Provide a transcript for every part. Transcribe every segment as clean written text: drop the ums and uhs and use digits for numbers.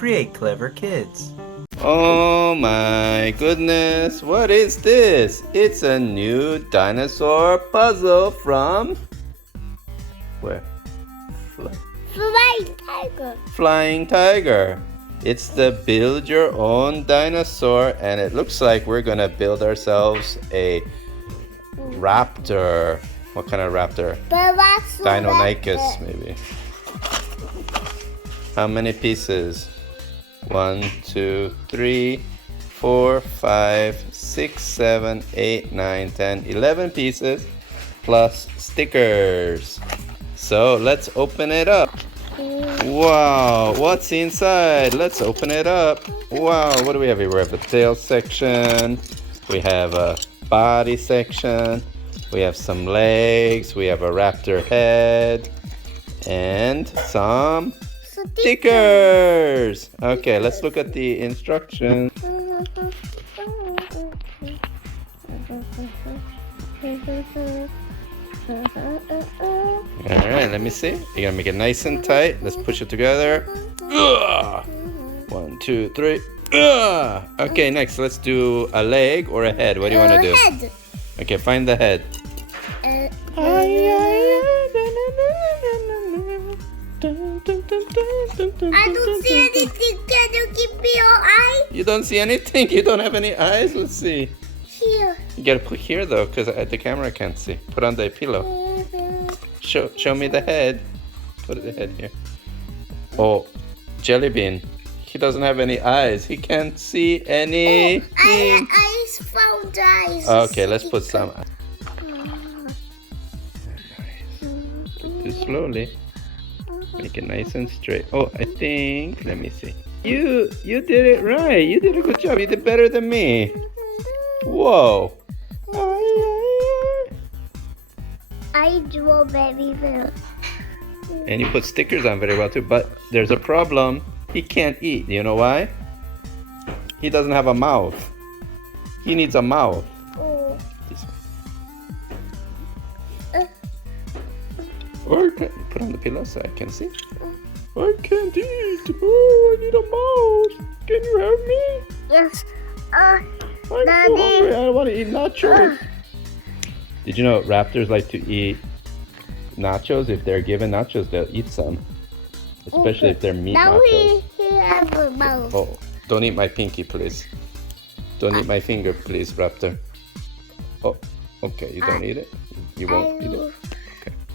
create clever kids. Oh my goodness, what is this? It's a new dinosaur puzzle from... where? Flying tiger. Flying Tiger. It's the build your own dinosaur, and it looks like we're gonna build ourselves a raptor. What kind of raptor? Deinonychus, maybe. How many pieces? 1, 2, 3, 4, 5, 6, 7, 8, 9, 10, 11 pieces plus stickers. So let's open it up. Wow, what's inside? Let's open it up. Wow, what do we have here? We have the tail section. We have a body section. We have some legs. We have a raptor head. And some stickers. Okay, let's look at the instructions. Alright, let me see. You're gonna make it nice and tight. Let's push it together. Ugh. 1, 2, 3. Ugh. Okay, next let's do a leg or a head. What do you want to do? Head. Okay, find the head. I don't see anything. Can you give me your eye? You don't see anything? You don't have any eyes? Let's see. Here. You gotta put here though, because the camera can't see. Put on the pillow. Show me the head. Put the head here. Oh, Jelly Bean. He doesn't have any eyes. He can't see anything. I found eyes. Okay, let's put some. Do slowly. Make it nice and straight. Oh, I think. Let me see. You did it right. You did a good job. You did better than me. Whoa. I draw very well. And you put stickers on very well too, but there's a problem. He can't eat. You know why? He doesn't have a mouth. He needs a mouth. Oh. This one. Or put on the pillow so I can see. I can't eat. Oh, I need a mouth. Can you help me? Yes. I'm so hungry. I want to eat nachos. Did you know raptors like to eat nachos? If they're given nachos, they'll eat some. Especially if they're meat now nachos. he has a mouth. Oh, don't eat my pinky, please. Don't eat my finger, please, raptor. Oh, okay. You don't eat it? You won't eat it?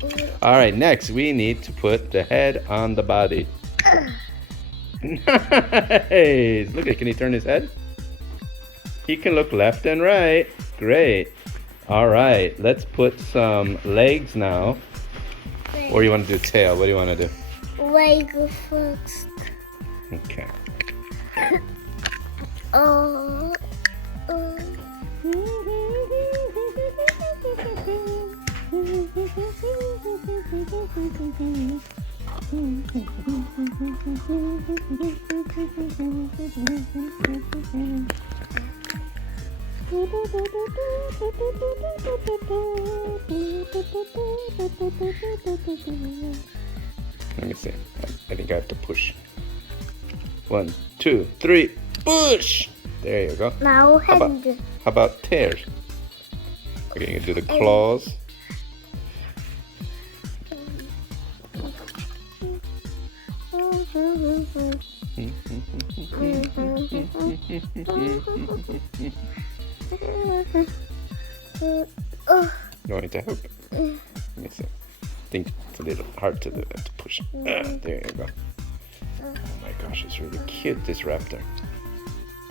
Okay. All right, next we need to put the head on the body. Nice. Look at, can he turn his head? He can look left and right. Great. All right, let's put some legs now. Or you want to do tail? What do you want to do? Leg first. Okay. Oh. Let me see. I think I have to push. 1, 2, 3. Push! There you go. Now How about tears? Okay, you can do the claws. You want me to help? Let me see. I think it's a little hard to do that, to push. There you go. Oh my gosh, it's really cute, this raptor.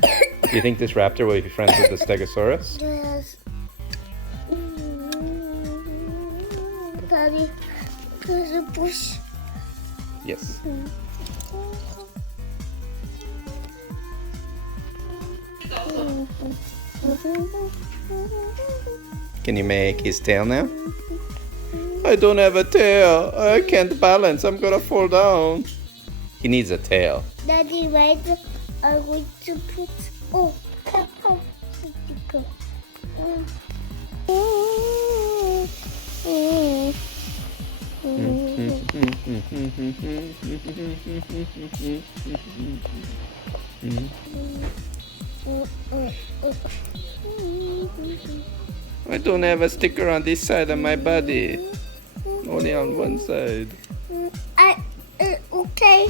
Do you think this raptor will be friends with the Stegosaurus? Yes. Daddy, there's a push. Yes. Can you make his tail now? I don't have a tail. I can't balance. I'm gonna fall down. He needs a tail. Daddy, wait. I'm going to put. Oh, pepper. I don't have a sticker on this side of my body. Only on one side. Okay.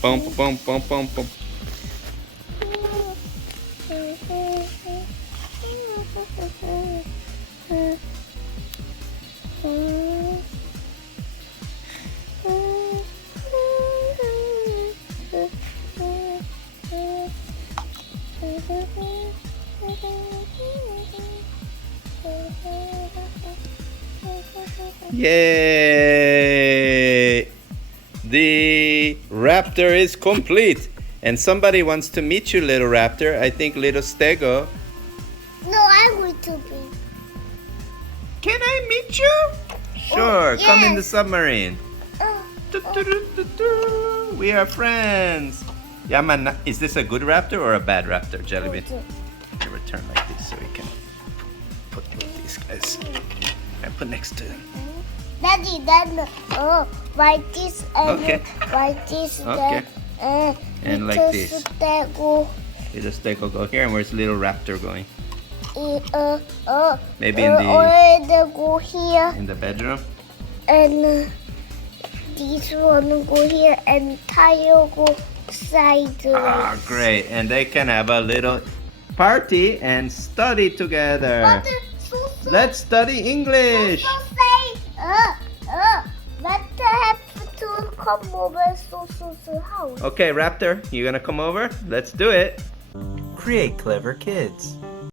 Bum, bum, bum, bum, bum. Yay! The Raptor is complete. And somebody wants to meet you, little Raptor. I think little Stego. No, I want to be. Can I meet you? Sure, Oh, come in the yes. submarine. We are friends. Yaman, is this a good raptor or a bad raptor, Jellybean? Let me turn like this so we can put these guys and put next to them. Daddy, then like this and Okay. like this. Okay. Then, And like little this. Stego, Little Stego go here, and where's little raptor going? Maybe in the go here the bedroom. and this one go here and tire go sideways. Ah, great. And they can have a little party and study together. But Let's study English. so say let's have to come over so house. Okay, Raptor, you gonna come over? Let's do it. Create clever kids.